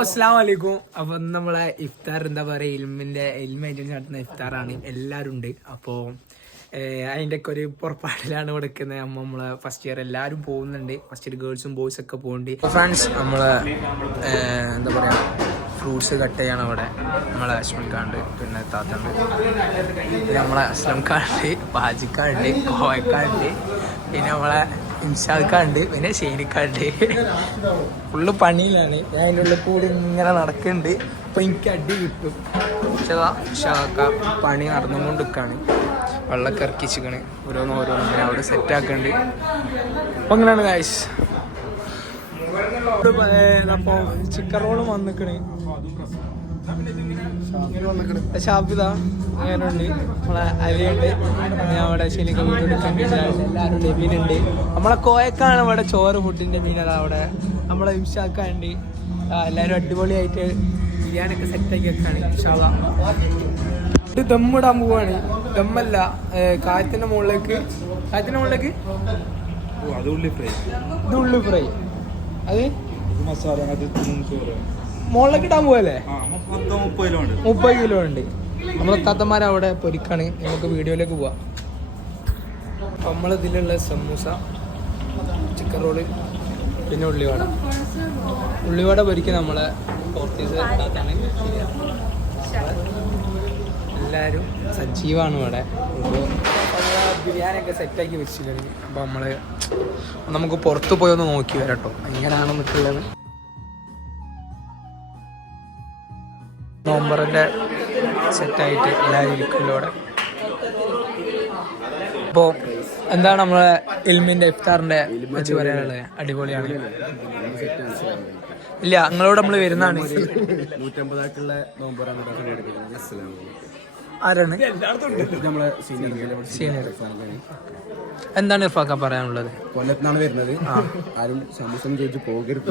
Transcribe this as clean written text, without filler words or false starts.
അസ്സലാമു അലൈക്കും. അപ്പൊ നമ്മളെ ഇഫ്താർ എന്താ പറയാ, ഇൽമേജൻസി നടത്തുന്ന ഇഫ്താറാണ്. എല്ലാവരും ഉണ്ട്. അപ്പോൾ അതിൻ്റെ ഒക്കെ ഒരു പുറപ്പാടിലാണ് കൊടുക്കുന്നത്. നമ്മളെ ഫസ്റ്റ് ഇയർ എല്ലാവരും പോകുന്നുണ്ട്. ഫസ്റ്റ് ഇയർ ഗേൾസും ബോയ്സും ഒക്കെ പോകുന്നുണ്ട്. ഫ്രണ്ട്സ്, നമ്മളെ എന്താ പറയാ, ഫ്രൂട്ട്സ് കട്ട് ചെയ്യണം അവിടെ. നമ്മളെ അശ്മൻകാണ്ട്, പിന്നെ താത്തണ്ട്, പിന്നെ നമ്മളെ അസ്ലംകാണ്ട്, ബാജിക്കാണ്ട്, കോയക്കാണ്ട്, പിന്നെ നമ്മളെ ഇൻഷാക്കാണ്ട്, പിന്നെ ഷെയ്നിക്കാണ്ട്. ഫുള്ള് പണിയിലാണ്. ഞാൻ അതിൻ്റെ ഉള്ളിൽ കൂടി ഇങ്ങനെ നടക്കുന്നുണ്ട്. അപ്പൊ എനിക്ക് അടി കിട്ടും. ഷാക്ക പണി നടന്നുകൊണ്ടിരിക്കാണ്. വെള്ളമൊക്കെ ഇറക്കിച്ചിക്കണ്. ഓരോന്നും ഇങ്ങനെ അവിടെ സെറ്റാക്കുന്നുണ്ട്. അപ്പൊ അങ്ങനെയാണ് ഗായ്സ്. അപ്പൊ ചിക്കൻ റോളും വന്നിക്കണ്. ഷാബിത അങ്ങനെയുണ്ട്. നമ്മളെ അലിയുണ്ട്. ഞാൻ അവിടെ ശനിക്ക വീടെടുക്കാൻ എല്ലാവരും ഉണ്ട്. മീനുണ്ട്. നമ്മളെ കോയക്കാണ് ഇവിടെ ചോറ് ഫുഡിന്റെ മീനതാ അവിടെ. നമ്മളെ ഇംഷാക്കുണ്ട്. എല്ലാവരും അടിപൊളിയായിട്ട് ബിരിയാണിയൊക്കെ സെറ്റാക്കി വെക്കാണ്. ഇത് ദമ്മിടാൻ പോവാണ്. ദമ്മല്ല, കായത്തിന്റെ മുകളിലേക്ക് ഇത് ഉള്ളി ഫ്രൈ. അത് മുകളിലേക്ക് ഇടാൻ പോവല്ലേ? 30 കിലോ ഉണ്ട്. നമ്മളെ താത്തമാരവിടെ പൊരിക്കാണ്. നമുക്ക് വീഡിയോയിലേക്ക് പോവാം. നമ്മളിതിലുള്ള സമൂസ, ചിക്കൻ റോള്, പിന്നെ ഉള്ളിവട പൊരിക്കുക നമ്മളെ പോർത്തീസ് താത്താണ്. എല്ലാവരും സജീവമാണ് ഇവിടെ. ബിരിയാണിയൊക്കെ സെറ്റാക്കി വെച്ചിട്ടുണ്ട്. അപ്പോൾ നമുക്ക് പുറത്ത് പോയി ഒന്ന് നോക്കി വരാം കേട്ടോ, എങ്ങനെയാണോ നിൽക്കുന്നത്. നോമ്പറിൻ്റെ സെറ്റായിട്ട് എല്ലാവരും ഇരിക്കുമല്ലോ അവിടെ. അപ്പോൾ എന്താണ് നമ്മളെ ഇൽമിൻ്റെ ഇഫ്താറിൻ്റെ വെച്ച് പറയാനുള്ളത്? അടിപൊളിയാണ്. ഇല്ല, നിങ്ങളോട് നമ്മൾ വരുന്നതാണ്. ആരാണ്? സീനിയർ. എന്താണ് ഇർഫാക്ക പറയാനുള്ളത്? കൊല്ലത്താണ് വരുന്നത്. ആരും സമൂസം ചോദിച്ചു പോകരുത്.